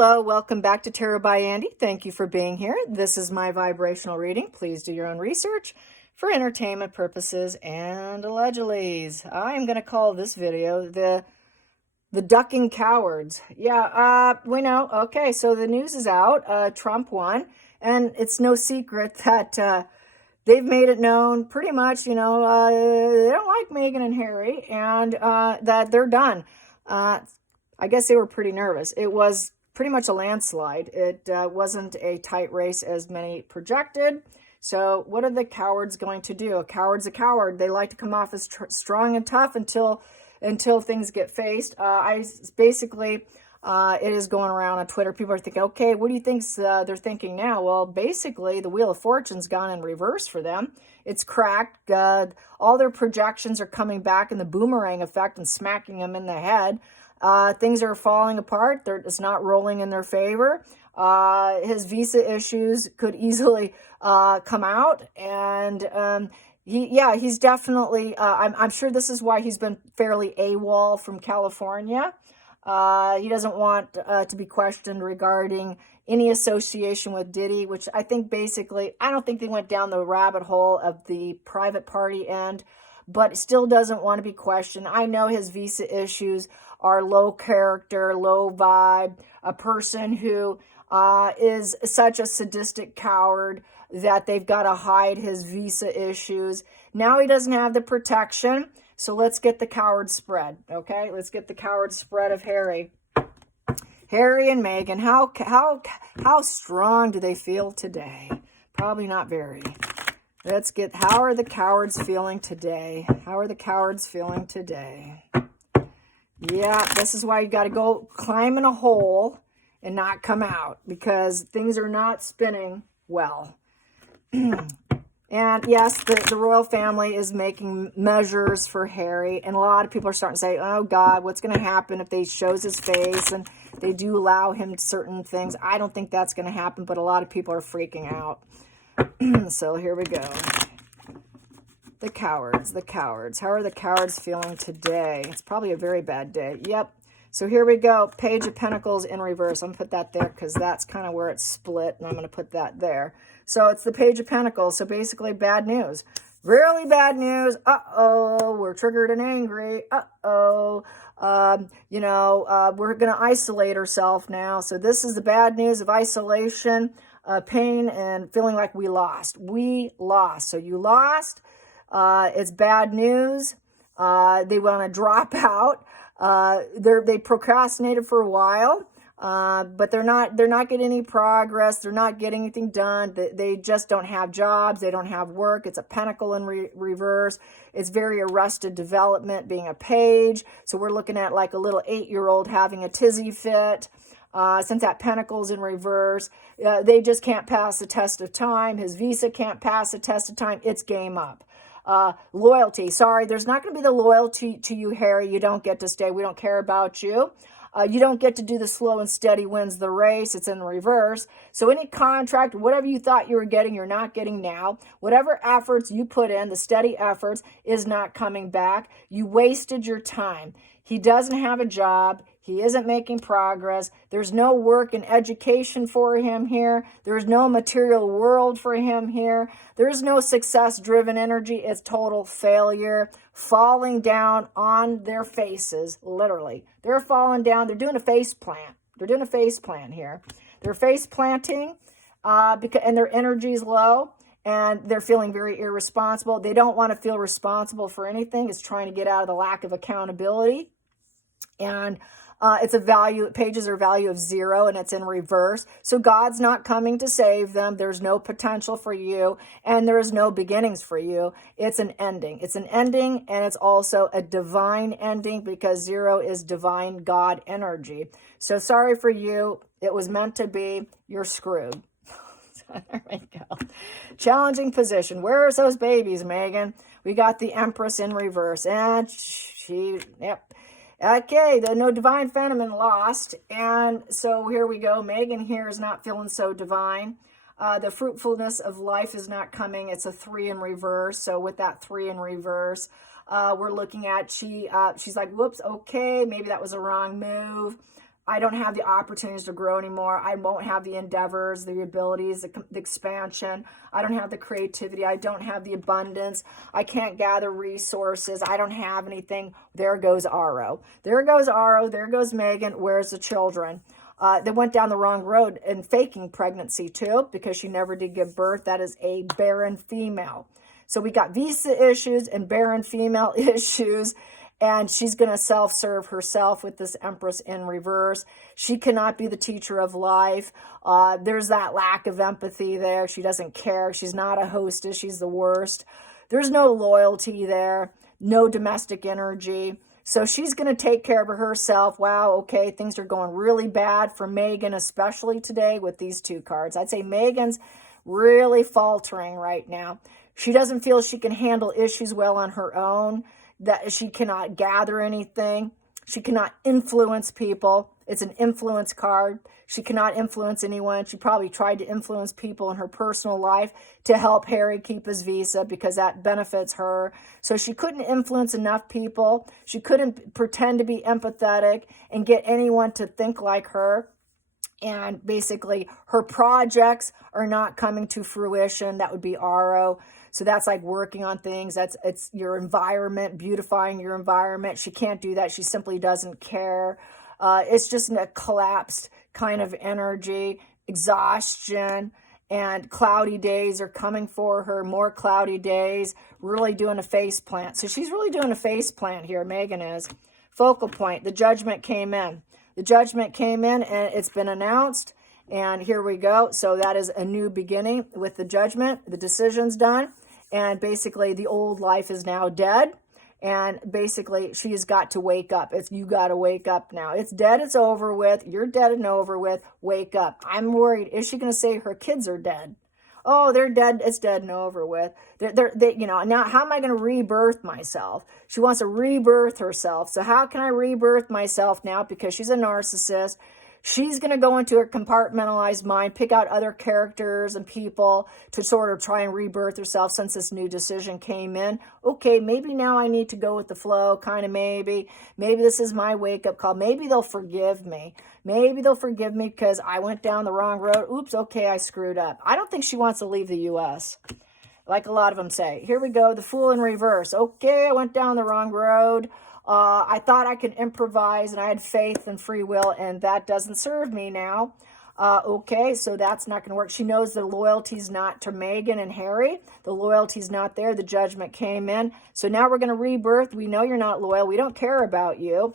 Hello, welcome back to Tarot by Andy. Thank you for being here. This is my vibrational reading. Please do your own research for entertainment purposes and allegedly. I'm going to call this video the ducking cowards. Yeah, we know. Okay, so the news is out. Trump won, and it's no secret that they've made it known pretty much, they don't like Meghan and Harry, and that they're done. I guess they were pretty nervous. It was pretty much a landslide. It wasn't a tight race as many projected. So what are the cowards going to do? A coward's a coward. They like to come off as strong and tough until things get faced. It is going around on Twitter. People are thinking, okay, what do you think they're thinking now? Well, basically, the Wheel of Fortune's gone in reverse for them. It's cracked. All their projections are coming back in the boomerang effect and smacking them in the head. Things are falling apart. It's not rolling in their favor. His visa issues could easily come out, and he's definitely. I'm sure this is why he's been fairly AWOL from California. He doesn't want to be questioned regarding any association with Diddy, which I think basically, I don't think they went down the rabbit hole of the private party end, but still doesn't want to be questioned. I know his visa issues are low character, low vibe, a person who is such a sadistic coward that they've got to hide his visa issues. Now he doesn't have the protection, so let's get the coward spread, okay? Let's get the coward spread of Harry. Harry and Meghan, how strong do they feel today? Probably not very. How are the cowards feeling today? How are the cowards feeling today? Yeah, this is why you got to go climb in a hole and not come out, because things are not spinning well. And yes, the royal family is making measures for Harry, and a lot of people are starting to say, oh God, what's going to happen if they shows his face and they do allow him certain things? I don't think that's going to happen, but a lot of people are freaking out. So here we go. The cowards. How are the cowards feeling today? It's probably a very bad day. Yep. So here we go. Page of Pentacles in reverse. I'm going to put that there because that's kind of where it's split, and I'm going to put that there. So it's the Page of Pentacles. So basically bad news. Really bad news. Uh-oh. We're triggered and angry. Uh-oh. We're going to isolate ourselves now. So this is the bad news of isolation, pain, and feeling like we lost. We lost. So you lost. It's bad news. They want to drop out. They procrastinated for a while, but they're not getting any progress. They're not getting anything done. They just don't have jobs. They don't have work. It's a pentacle in reverse. It's very arrested development, being a page. So we're looking at like a little 8-year-old having a tizzy fit. Since that pentacle's in reverse, they just can't pass the test of time. His visa can't pass the test of time. It's game up. Loyalty. Sorry, there's not going to be the loyalty to you, Harry. You don't get to stay. We don't care about you. You don't get to do the slow and steady wins the race. It's in reverse. So any contract, whatever you thought you were getting, you're not getting now. Whatever efforts you put in, the steady efforts, is not coming back. You wasted your time. He doesn't have a job. He isn't making progress. There's no work and education for him here. There's no material world for him here. There's no success-driven energy. It's total failure, falling down on their faces, literally. They're falling down. They're doing a face plant. They're doing a face plant here. They're face planting and their energy is low, and they're feeling very irresponsible. They don't want to feel responsible for anything. It's trying to get out of the lack of accountability. And it's a value, pages are value of 0, and it's in reverse. So God's not coming to save them. There's no potential for you, and there is no beginnings for you. It's an ending. It's an ending, and it's also a divine ending, because 0 is divine God energy. So sorry for you. It was meant to be. You're screwed. There we go. Challenging position. Where's those babies, Meghan? We got the Empress in reverse, and yep. Okay, the no divine feminine lost, and so here we go. Meghan here is not feeling so divine. The fruitfulness of life is not coming. It's a 3 in reverse. So with that 3 in reverse, we're looking at she's like, whoops, okay, maybe that was a wrong move. I don't have the opportunities to grow anymore. I won't have the endeavors, the abilities, the expansion. I don't have the creativity. I don't have the abundance. I can't gather resources. I don't have anything. There goes Aro. There goes Aro. There goes Meghan. Where's the children? They went down the wrong road in faking pregnancy too, because she never did give birth. That is a barren female. So we got visa issues and barren female issues. And she's going to self-serve herself with this Empress in reverse. She cannot be the teacher of life. There's that lack of empathy there. She doesn't care. She's not a hostess. She's the worst. There's no loyalty there. No domestic energy. So she's going to take care of herself. Wow, okay, things are going really bad for Meghan, especially today with these two cards. I'd say Meghan's really faltering right now. She doesn't feel she can handle issues well on her own, that she cannot gather anything. She cannot influence people. It's an influence card. She cannot influence anyone. She probably tried to influence people in her personal life to help Harry keep his visa because that benefits her. So she couldn't influence enough people. She couldn't pretend to be empathetic and get anyone to think like her. And basically, her projects are not coming to fruition. That would be Aro. So that's like working on things. It's your environment, beautifying your environment. She can't do that. She simply doesn't care. It's just a collapsed kind of energy, exhaustion, and cloudy days are coming for her. More cloudy days, really doing a face plant. So she's really doing a face plant here, Meghan is. Focal point, the judgment came in. The judgment came in and it's been announced. And here we go. So that is a new beginning with the judgment. The decision's done. And basically the old life is now dead. And basically she's got to wake up. You got to wake up now. It's dead. It's over with. You're dead and over with. Wake up. I'm worried. Is she going to say her kids are dead? Oh, they're dead. It's dead and over with. Now how am I going to rebirth myself? She wants to rebirth herself. So how can I rebirth myself now? Because she's a narcissist. She's going to go into her compartmentalized mind, pick out other characters and people to sort of try and rebirth herself since this new decision came in. Okay, maybe now I need to go with the flow, kind of maybe. Maybe this is my wake-up call. Maybe they'll forgive me. Maybe they'll forgive me because I went down the wrong road. Oops, okay, I screwed up. I don't think she wants to leave the U.S., like a lot of them say. Here we go, the Fool in reverse. Okay, I went down the wrong road. I thought I could improvise and I had faith and free will, and that doesn't serve me now. Okay, so that's not going to work. She knows the loyalty's not to Meghan and Harry. The loyalty's not there. The judgment came in. So now we're going to rebirth. We know you're not loyal. We don't care about you.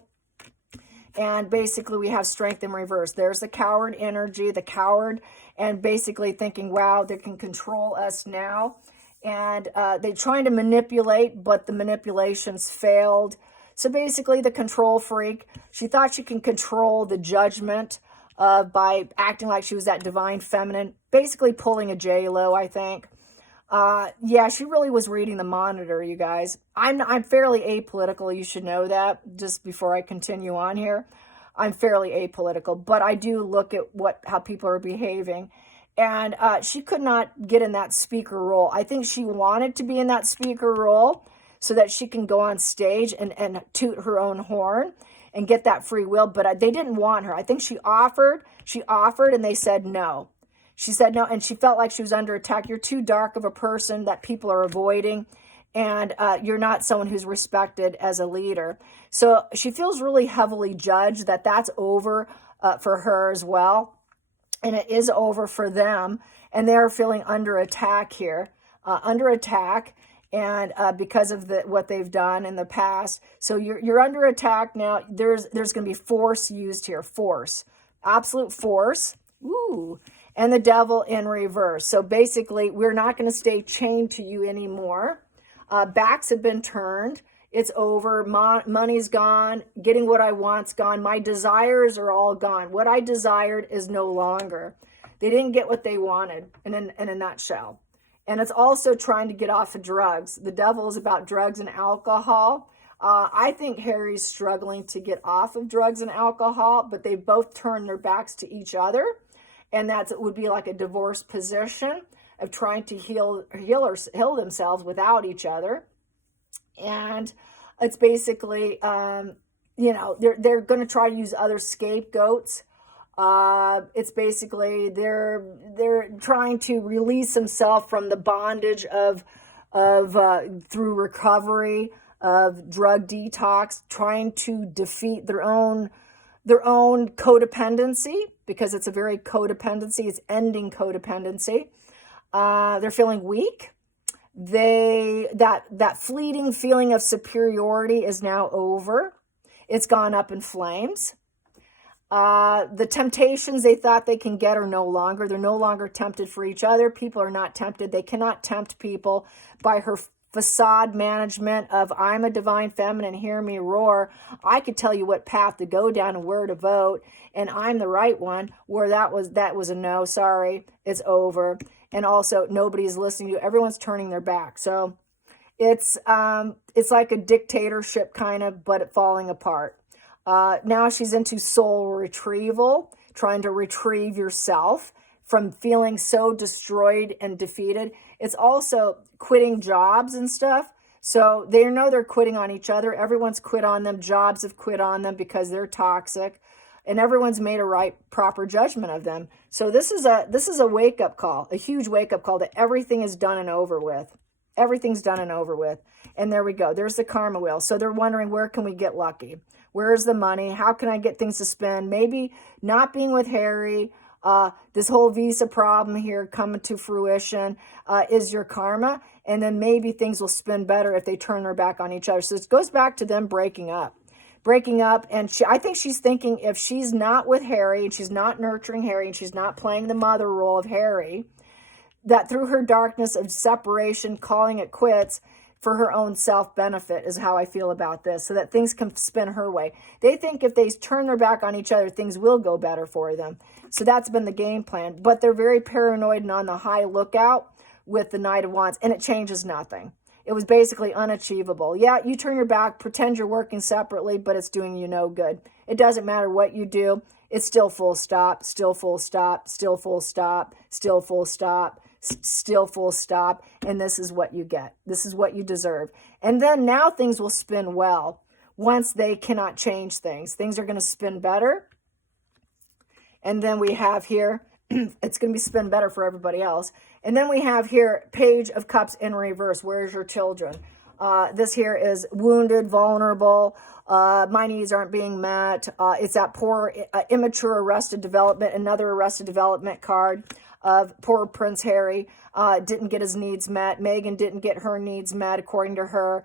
And basically we have strength in reverse. There's the coward energy, the coward, and basically thinking, wow, they can control us now. And they're trying to manipulate, but the manipulations failed. So basically the control freak, she thought she can control the judgment by acting like she was that divine feminine, basically pulling a J-Lo, I think. Yeah, she really was reading the monitor, you guys. I'm fairly apolitical, you should know that, just before I continue on here. I'm fairly apolitical, but I do look at how people are behaving. And she could not get in that speaker role. I think she wanted to be in that speaker role so that she can go on stage and toot her own horn and get that free will. But they didn't want her. I think she offered and they said no. She said no, and she felt like she was under attack. You're too dark of a person that people are avoiding, and you're not someone who's respected as a leader. So she feels really heavily judged that's over for her as well. And it is over for them, and they're feeling under attack here, under attack. And because of what they've done in the past. So you're under attack now. There's going to be force used here. Force. Absolute force. Ooh. And the devil in reverse. So basically, we're not going to stay chained to you anymore. Backs have been turned. It's over. Money's gone. Getting what I want's gone. My desires are all gone. What I desired is no longer. They didn't get what they wanted in a nutshell. And it's also trying to get off of drugs. The devil is about drugs and alcohol. I think Harry's struggling to get off of drugs and alcohol, but they both turn their backs to each other. And it would be like a divorce position of trying to heal themselves without each other. And it's basically, they're going to try to use other scapegoats. It's basically they're trying to release himself from the bondage of through recovery of drug detox, trying to defeat their own codependency, because it's a very codependency. It's ending codependency. They're feeling weak. That fleeting feeling of superiority is now over. It's gone up in flames. The temptations they thought they can get are no longer. They're no longer tempted for each other. People are not tempted. They cannot tempt people by her facade management of I'm a divine feminine, hear me roar. I could tell you what path to go down and where to vote, and I'm the right one. Where that was a no. Sorry, it's over. And also nobody's listening to you. Everyone's turning their back. So it's like a dictatorship kind of, but falling apart. Now she's into soul retrieval, trying to retrieve yourself from feeling so destroyed and defeated. It's also quitting jobs and stuff. So they know they're quitting on each other. Everyone's quit on them. Jobs have quit on them because they're toxic, and everyone's made a proper judgment of them. So this is a wake-up call, a huge wake-up call that everything is done and over with. Everything's done and over with. And there we go. There's the karma wheel. So they're wondering, where can we get lucky? Where's the money? How can I get things to spend? Maybe not being with Harry, this whole visa problem here coming to fruition is your karma. And then maybe things will spin better if they turn their back on each other. So it goes back to them breaking up. And I think she's thinking, if she's not with Harry and she's not nurturing Harry and she's not playing the mother role of Harry, that through her darkness of separation, calling it quits for her own self-benefit is how I feel about this, so that things can spin her way. They think if they turn their back on each other, things will go better for them. So that's been the game plan. But they're very paranoid and on the high lookout with the Knight of Wands, and it changes nothing. It was basically unachievable. Yeah, you turn your back, pretend you're working separately, but it's doing you no good. It doesn't matter what you do. It's still full stop, still full stop, still full stop, still full stop, still full stop. And this is what you get. This is what you deserve. And then now things will spin well once they cannot change things. Things are going to spin better. And then we have here, it's going to be spin better for everybody else. And then we have here, Page of Cups in reverse. Where's your children? This here is wounded, vulnerable. My needs aren't being met. It's that poor, immature Arrested Development, another Arrested Development card of poor Prince Harry. Didn't get his needs met. Meghan didn't get her needs met, according to her.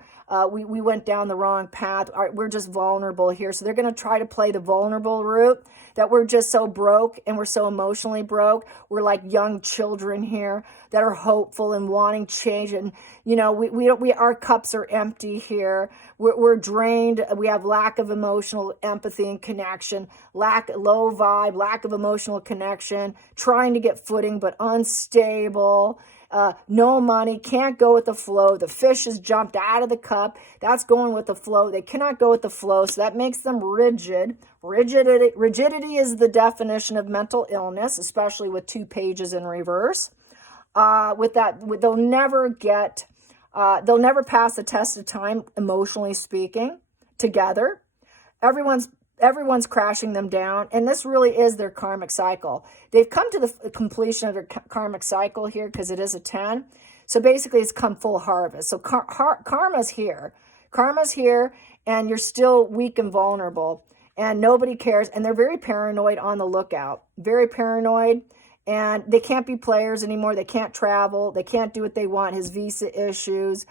We went down the wrong path. We're just vulnerable here. So they're going to try to play the vulnerable route, that we're just so broke and we're so emotionally broke. We're like young children here that are hopeful and wanting change. And, our cups are empty here. We're drained. We have lack of emotional empathy and connection, low vibe, lack of emotional connection, trying to get footing, but unstable. No money, can't go with the flow. The fish has jumped out of the cup. That's going with the flow. They cannot go with the flow, so that makes them rigid. Rigidity is the definition of mental illness, especially with 2 pages in reverse. They'll never pass the test of time, emotionally speaking, together. Everyone's crashing them down, and this really is their karmic cycle. They've come to the completion of their karmic cycle here because it is a 10. So basically, it's come full harvest. So karma's here. Karma's here, and you're still weak and vulnerable, and nobody cares, and they're very paranoid on the lookout. Very paranoid, and they can't be players anymore. They can't travel. They can't do what they want. His visa issues.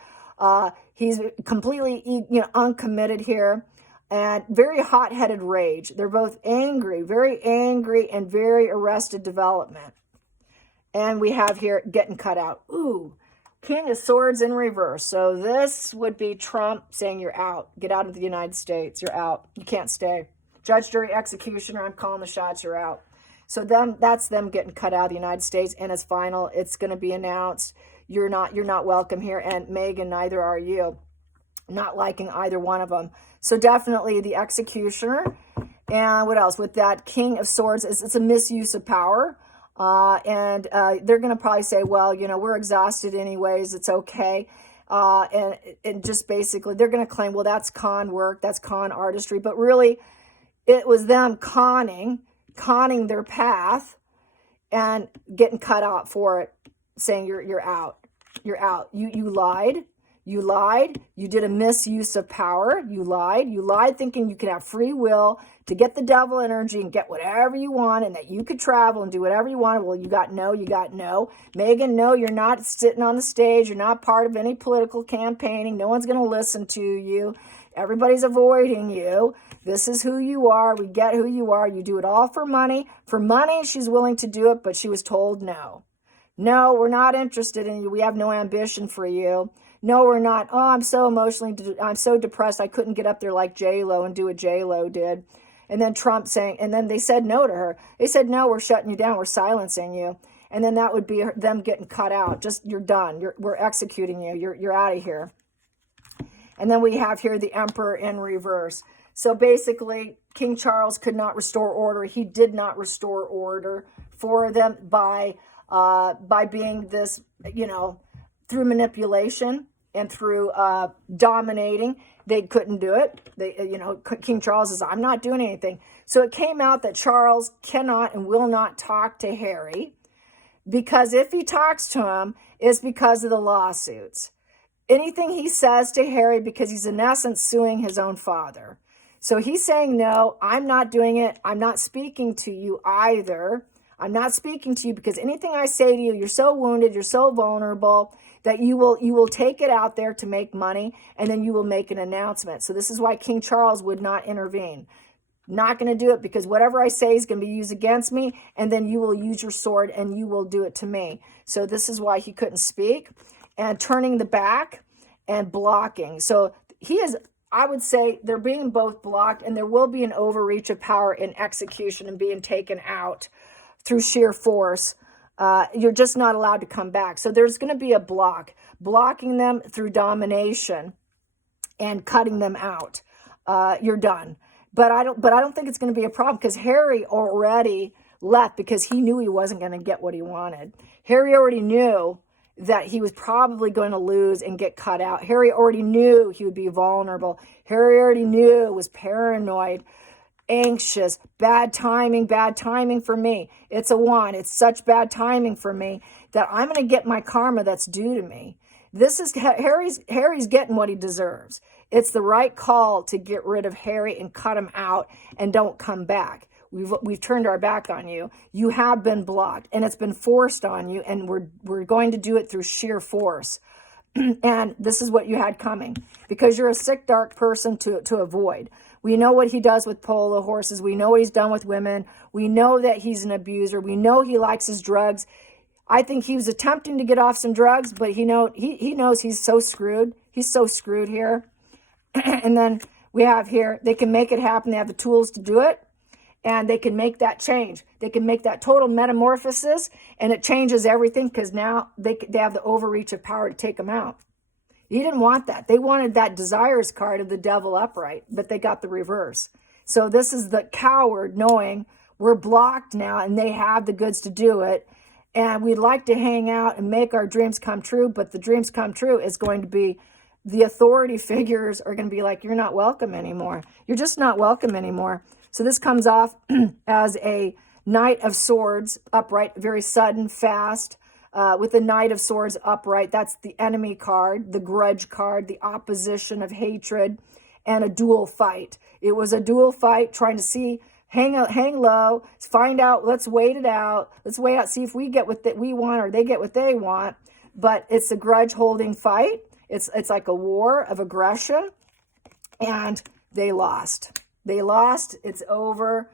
He's completely uncommitted here. And very hot-headed rage. They're both angry, and very Arrested Development. And we have here getting cut out. Ooh, King of Swords in reverse. So this would be Trump saying you're out. Get out of the United States. You're out. You can't stay. Judge, jury, executioner, I'm calling the shots. You're out. So that's them getting cut out of the United States, and it's final. It's going to be announced. You're not welcome here. And Meghan, neither are you. Not liking either one of them. So definitely the executioner. And what else? With that King of Swords, it's a misuse of power. And they're going to probably say, well, we're exhausted anyways. It's okay. And just basically they're going to claim, well, that's con work, that's con artistry, but really it was them conning their path and getting cut out for it, saying you're out. You're out. You lied. You lied. You did a misuse of power. You lied. You lied thinking you could have free will to get the devil energy and get whatever you want and that you could travel and do whatever you wanted. Well, you got no. Meghan, no, you're not sitting on the stage. You're not part of any political campaigning. No one's going to listen to you. Everybody's avoiding you. This is who you are. We get who you are. You do it all for money. For money, she's willing to do it, but she was told no. No, we're not interested in you. We have no ambition for you. No, we're not. Oh, I'm so depressed. I couldn't get up there like J-Lo and do what J-Lo did. And then Trump saying, and then they said no to her. They said, no, we're shutting you down. We're silencing you. And then that would be them getting cut out. Just, you're done. We're executing you. You're out of here. And then we have here the emperor in reverse. So basically, King Charles could not restore order. He did not restore order for them by being this, through manipulation and through dominating. They couldn't do it. King Charles says, I'm not doing anything. So it came out that Charles cannot and will not talk to Harry, because if he talks to him, it's because of the lawsuits. Anything he says to Harry, because he's in essence suing his own father. So he's saying, no, I'm not doing it. I'm not speaking to you either. I'm not speaking to you because anything I say to you, you're so wounded, you're so vulnerable that you will take it out there to make money, and then you will make an announcement. So this is why King Charles would not intervene. Not going to do it, because whatever I say is going to be used against me, and then you will use your sword and you will do it to me. So this is why he couldn't speak. And turning the back and blocking. So he is, I would say, they're being both blocked, and there will be an overreach of power in execution and being taken out through sheer force. You're just not allowed to come back. So there's going to be a blocking them through domination and cutting them out. You're done. But I don't think it's going to be a problem, because Harry already left because he knew he wasn't going to get what he wanted. Harry already knew that he was probably going to lose and get cut out. Harry already knew he would be vulnerable. Harry already knew, was paranoid, anxious, bad timing for me. It's a one. It's such bad timing for me that I'm going to get my karma that's due to me. This is Harry's getting what he deserves. It's the right call to get rid of Harry and cut him out and don't come back. We've turned our back on you. You have been blocked, and it's been forced on you, and we're going to do it through sheer force. And this is what you had coming, because you're a sick, dark person to avoid. We know what he does with polo horses. We know what he's done with women. We know that he's an abuser. We know he likes his drugs. I think he was attempting to get off some drugs, but he knows he's so screwed. He's so screwed here. And then we have here, they can make it happen. They have the tools to do it. And they can make that change. They can make that total metamorphosis, and it changes everything, because now they have the overreach of power to take them out. You didn't want that. They wanted that desires card of the devil upright, but they got the reverse. So this is the coward knowing we're blocked now, and they have the goods to do it. And we'd like to hang out and make our dreams come true, but the dreams come true is going to be, the authority figures are going to be like, you're not welcome anymore. You're just not welcome anymore. So this comes off as a Knight of Swords upright, very sudden, fast, with the Knight of Swords upright. That's the enemy card, the grudge card, the opposition of hatred, and a dual fight. It was a dual fight, trying to see, hang low, find out, let's wait it out. Let's wait out, see if we get what we want or they get what they want. But it's a grudge holding fight. It's like a war of aggression, and they lost. They lost. It's over.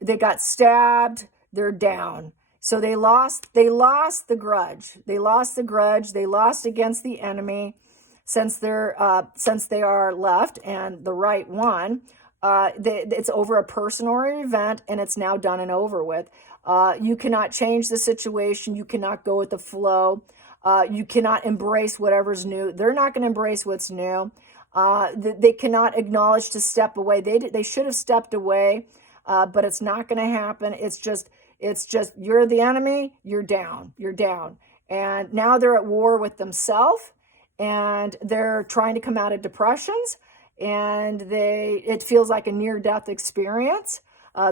They got stabbed. They're down. So they lost the grudge. They lost the grudge. They lost against the enemy, since they are left and the right one. It's over a person or an event, and it's now done and over with. You cannot change the situation. You cannot go with the flow. You cannot embrace whatever's new. They're not going to embrace what's new. They cannot acknowledge to step away. They should have stepped away, but it's not going to happen. It's just you're the enemy. You're down. And now they're at war with themselves, and they're trying to come out of depressions, and it feels like a near-death experience.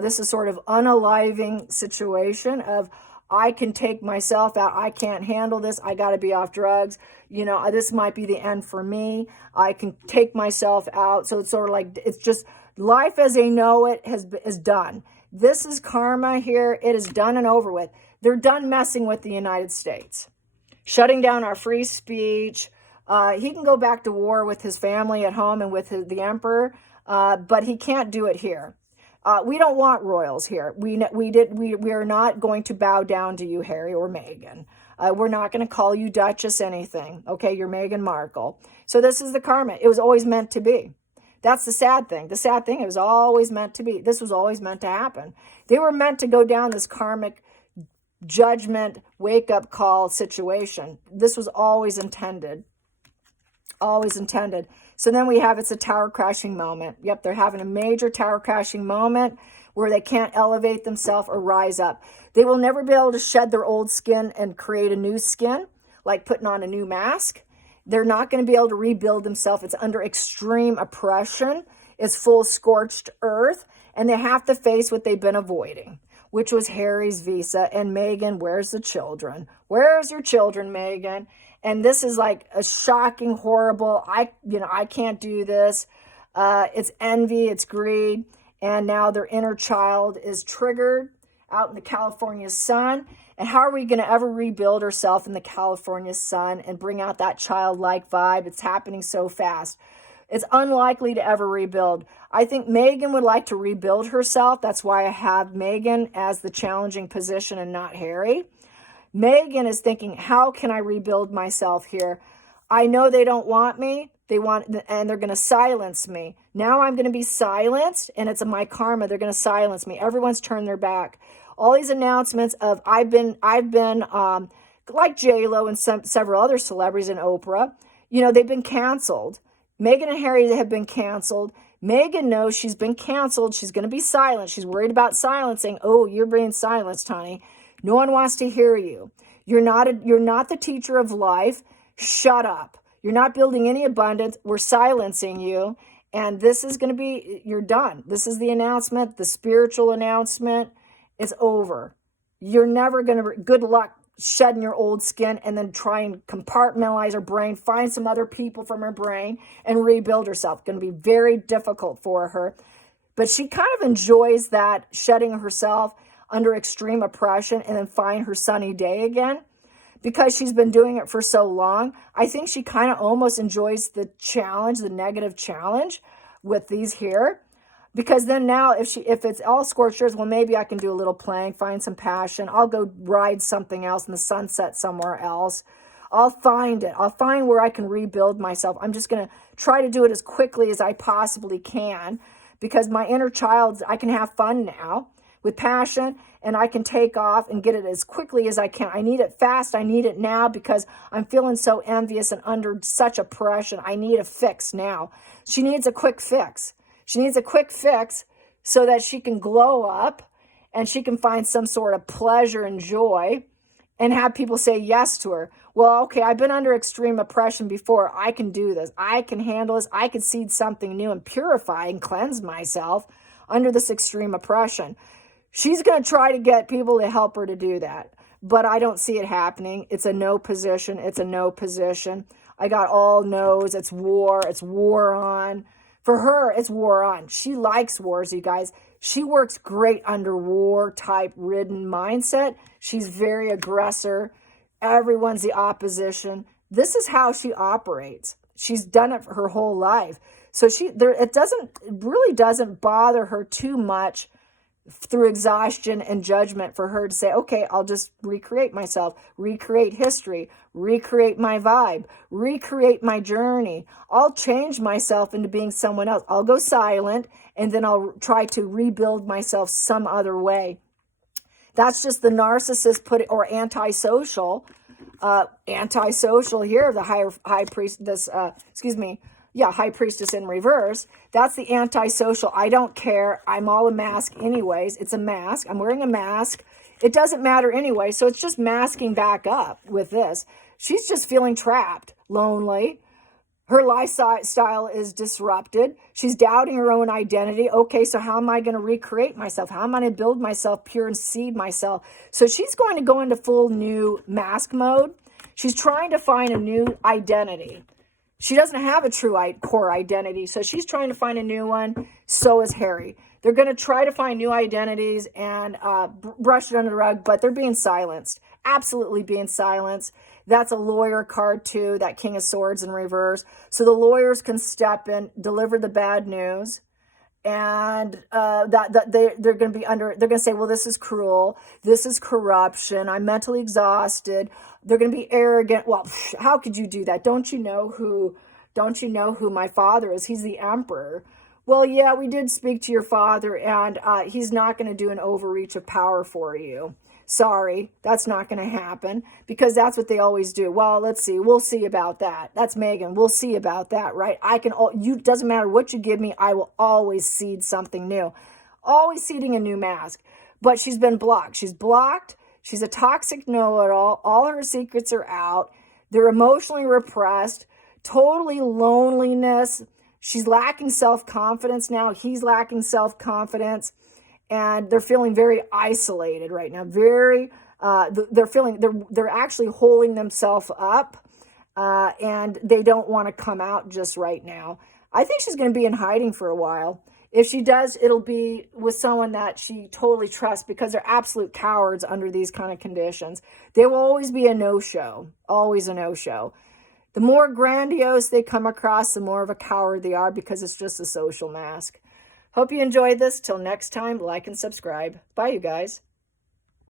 This is sort of unaliving situation of, I can take myself out. I can't handle this. I got to be off drugs. This might be the end for me. I can take myself out. So it's sort of like, it's just life as they know it is done. This is karma here. It is done and over with. They're done messing with the United States, shutting down our free speech. He can go back to war with his family at home and with the emperor, but he can't do it here. We don't want royals here. We are not going to bow down to you, Harry or Meghan. We're not going to call you Duchess anything. Okay, you're Meghan Markle. So this is the karma. It was always meant to be. That's the sad thing. The sad thing, it was always meant to be. This was always meant to happen. They were meant to go down this karmic judgment, wake-up call situation. This was always intended. Always intended. So then we have, it's a tower crashing moment. Yep, they're having a major tower crashing moment where they can't elevate themselves or rise up. They will never be able to shed their old skin and create a new skin, like putting on a new mask. They're not going to be able to rebuild themselves. It's under extreme oppression. It's full scorched earth. And they have to face what they've been avoiding, which was Harry's visa. And Meghan, where's the children? Where's your children, Meghan? And this is like a shocking, horrible, I can't do this. It's envy, it's greed. And now their inner child is triggered out in the California sun. And how are we going to ever rebuild ourselves in the California sun and bring out that childlike vibe? It's happening so fast. It's unlikely to ever rebuild. I think Meghan would like to rebuild herself. That's why I have Meghan as the challenging position and not Harry. Meghan is thinking, how can I rebuild myself here? I know they don't want me. And they're going to silence me. Now I'm going to be silenced, and it's my karma. They're going to silence me. Everyone's turned their back. All these announcements of I've been like J-Lo and several other celebrities and Oprah, they've been canceled. Meghan and Harry have been canceled. Meghan knows she's been canceled. She's going to be silenced. She's worried about silencing. Oh, you're being silenced, honey. No one wants to hear you. You're not the teacher of life. Shut up. You're not building any abundance. We're silencing you. And this is going to be, you're done. This is the announcement, the spiritual announcement. It's over. You're never going to, good luck shedding your old skin and then try and compartmentalize her brain, find some other people from her brain and rebuild herself. It's going to be very difficult for her. But she kind of enjoys that, shedding herself under extreme oppression and then find her sunny day again. Because she's been doing it for so long, I think she kind of almost enjoys the challenge, the negative challenge with these here. Because then now if it's all scorched earth, well, maybe I can do a little playing, find some passion. I'll go ride something else in the sunset somewhere else. I'll find it. I'll find where I can rebuild myself. I'm just going to try to do it as quickly as I possibly can. Because my inner child, I can have fun now with passion, and I can take off and get it as quickly as I can. I need it fast. I need it now because I'm feeling so envious and under such oppression. I need a fix now. She needs a quick fix. She needs a quick fix so that she can glow up and she can find some sort of pleasure and joy and have people say yes to her. Well, okay, I've been under extreme oppression before. I can do this. I can handle this. I can seed something new and purify and cleanse myself under this extreme oppression. She's going to try to get people to help her to do that. But I don't see it happening. It's a no position. It's a no position. I got all no's. It's war. It's war on. For her, it's war on. She likes wars, you guys. She works great under war-type ridden mindset. She's very aggressor. Everyone's the opposition. This is how she operates. She's done it for her whole life. So it really doesn't bother her too much through exhaustion and judgment for her to say, okay, I'll just recreate myself, recreate history, recreate my vibe, recreate my journey. I'll change myself into being someone else. I'll go silent and then I'll try to rebuild myself some other way. That's just the narcissist or antisocial here, the high priestess, high priestess in reverse. That's the antisocial. I don't care. I'm all a mask anyways. It's a mask. I'm wearing a mask. It doesn't matter anyway. So it's just masking back up with this. She's just feeling trapped, lonely. Her lifestyle is disrupted. She's doubting her own identity. Okay, so how am I going to recreate myself? How am I going to build myself pure and seed myself? So she's going to go into full new mask mode. She's trying to find a new identity. She doesn't have a true core identity, so she's trying to find a new one. So is Harry. They're going to try to find new identities and brush it under the rug, but they're being silenced. Absolutely being silenced. That's a lawyer card too, that King of Swords in reverse. So the lawyers can step in, deliver the bad news, and they're going to be under. They're going to say, "Well, this is cruel. This is corruption. I'm mentally exhausted." They're going to be arrogant. Well, how could you do that? Don't you know who? Don't you know who my father is? He's the emperor. Well, yeah, we did speak to your father, and he's not going to do an overreach of power for you. Sorry, that's not going to happen, because that's what they always do. Well, let's see. We'll see about that. That's Meghan. We'll see about that, right? Doesn't matter what you give me, I will always seed something new. Always seeding a new mask. But she's been blocked. She's blocked. She's a toxic know-it-all. All her secrets are out. They're emotionally repressed. Totally loneliness. She's lacking self-confidence now. He's lacking self-confidence. And they're feeling very isolated right now. They're actually holding themselves up, and they don't want to come out just right now. I think she's going to be in hiding for a while. If she does, it'll be with someone that she totally trusts, because they're absolute cowards under these kind of conditions. They will always be a no-show, always a no-show. The more grandiose they come across, the more of a coward they are, because it's just a social mask. Hope you enjoyed this. Till next time, like and subscribe. Bye, you guys.